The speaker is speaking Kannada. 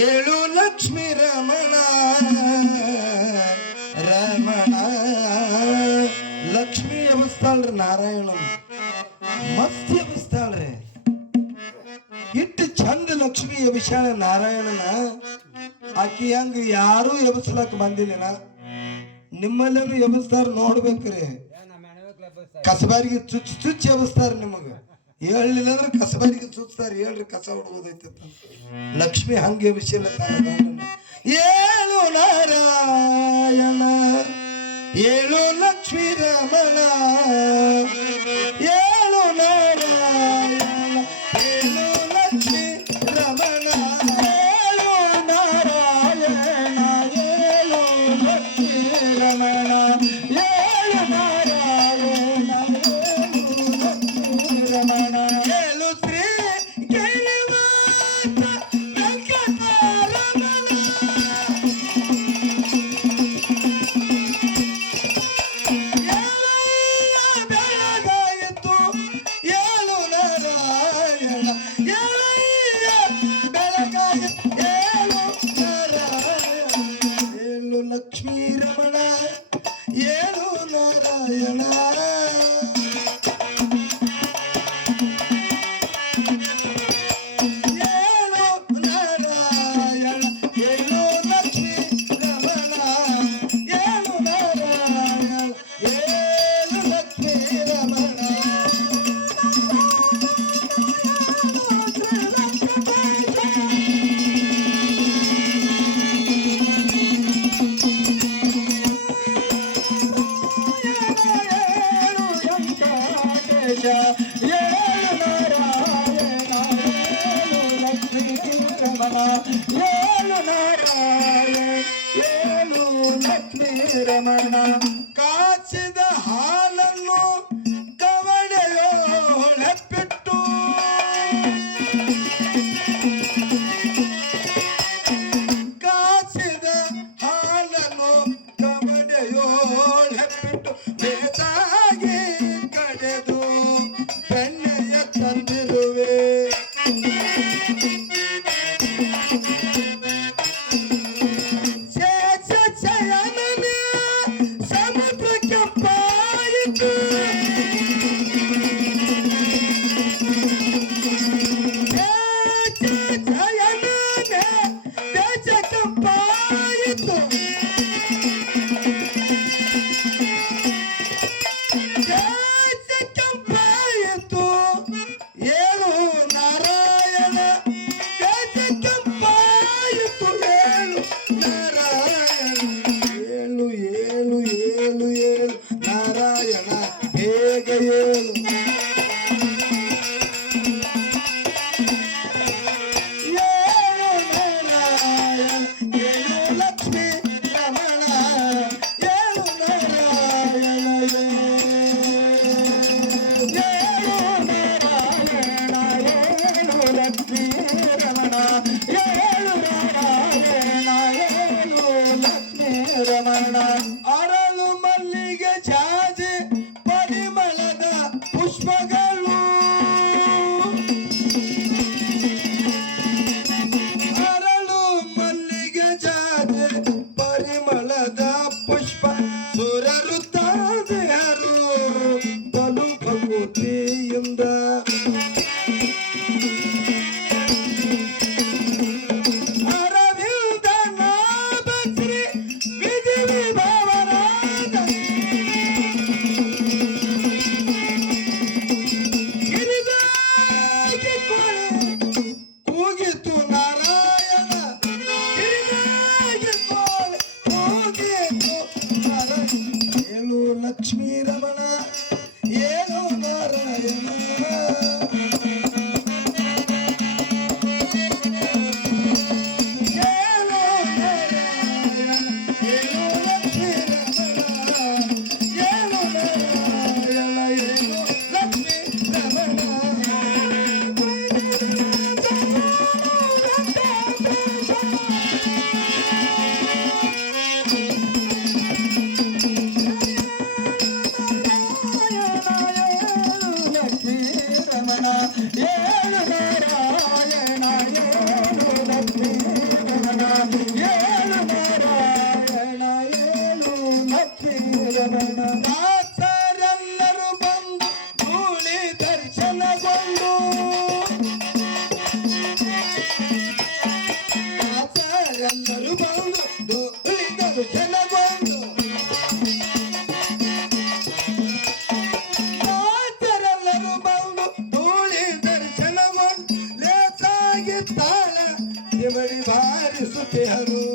ಏಳು ಲಕ್ಷ್ಮಿ ರಮಣ ರಮಣ. ಲಕ್ಷ್ಮಿ ಎಬ್ಬಿಸ್ತಾಳ್ರಿ ನಾರಾಯಣ. ಮಸ್ತ್ ಎಬ್ಬಿಸ್ತಾಳ್ರಿ. ಇಟ್ಟು ಚಂದ ಲಕ್ಷ್ಮಿ ಎಬ್ಬಿಸ್ಯಾಳ ನಾರಾಯಣನ. ಆಕಿ ಯಾರು ಎಬ್ಬಿಸ್ಲಕ್ ಬಂದಿಲ್ಲ ನಿಮ್ಮಲ್ಲರೂ ಎಬ್ಬಿಸ್ತಾರ ನೋಡ್ಬೇಕ್ರಿ. ಕಸಬಾರಿಗೆ ಚುಚ್ ಚುಚ್ ಎಬ್ಬಿಸ್ತಾರ ನಿಮಗ. ಹೇಳಲಿಲ್ಲ ಅಂದ್ರೆ ಕಸಬರಿಗೆ ಸುತ್ತಾರೆ ಹೇಳ್ರಿ ಕಸ ಹೊಡ್ಬೋದೈತೆ ಲಕ್ಷ್ಮಿ ಹಂಗೆ ವಿಷಯ ಏಳು ನಾರಾಯಣ, ಏಳು ಲಕ್ಷ್ಮೀ ರಮಣ ಏನು ಮತ್ತೆ ರಮಣ ಕಾಚಿದ ಹಾ Música ಅರಳು ಮಲ್ಲಿಗೆ ಜಾಜೆ ಪರಿಮಳದ ಪುಷ್ಪಗಳು ಅರಳು ಮಲ್ಲಿಗೆ ಜಾಜೆ ಪರಿಮಳದ ಪುಷ್ಪ ಸುರರು me Ramana. terra.